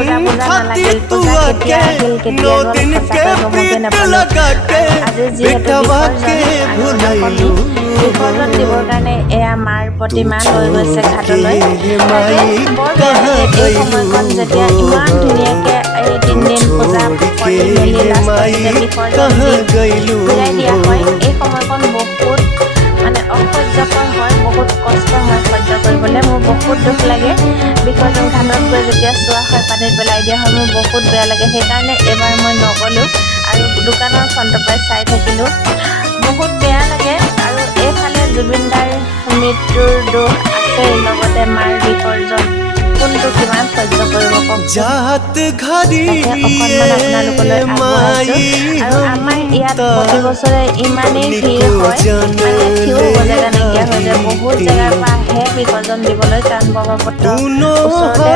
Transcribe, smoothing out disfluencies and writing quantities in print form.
পূজা নালাগিল পূজা কেতিয়া আহিল কেতিয়া গ'ল সঁচাকৈ গমকে নাপালোঁ আজি যিহেতু বিসৰ্জন দিবৰ কাৰণে এয়া মাৰ প্ৰতিমা লৈ গৈছে ঘাটলৈ তাকে বৰ বেয়া লাগে এই সময়কণ যেতিয়া ইমান ধুনীয়াকৈ এই 3 দিন পূজা কৰি মেলি লাষ্টত বিসৰ্জন দি ঘূৰাই দিয়া হয় এই সময়কণ বহুত মানে অসহ্যকৰ হয় বহুত কষ্ট হয় সহ্য কৰিবলৈ মোৰ বহুত দুখ লাগে বিসৰ্জন ঘাটত গৈ যেতিয়া চোৱা হয় পানীত পেলাই দিয়া হয় মোৰ বহুত বেয়া লাগে সেইকাৰণে এবাৰ মই নগ'লোঁ আৰু দোকানৰ ফ্ৰণ্টৰ পৰাই চাই থাকিলোঁ বহুত বেয়া লাগে আৰু এইফালে জুবিন দাৰ মৃত্যুৰ দুখ আছে লগতে মাৰ বিসৰ্জন কোনটো কিমান সহ্য কৰিব কওক অকণমান আপোনালোকলৈ আগবঢ়াইছোঁ আৰু আমাৰ ইয়াত প্ৰতি বছৰে ইমানেই ভিৰ হয় মানে থিয় হ'ব জেগা নাইকিয়া হৈ যায় বহুত জেগাৰ পৰা আহে বিসৰ্জন দিবলৈ কাৰণ ব্ৰহ্মপুত্ৰ ওচৰতে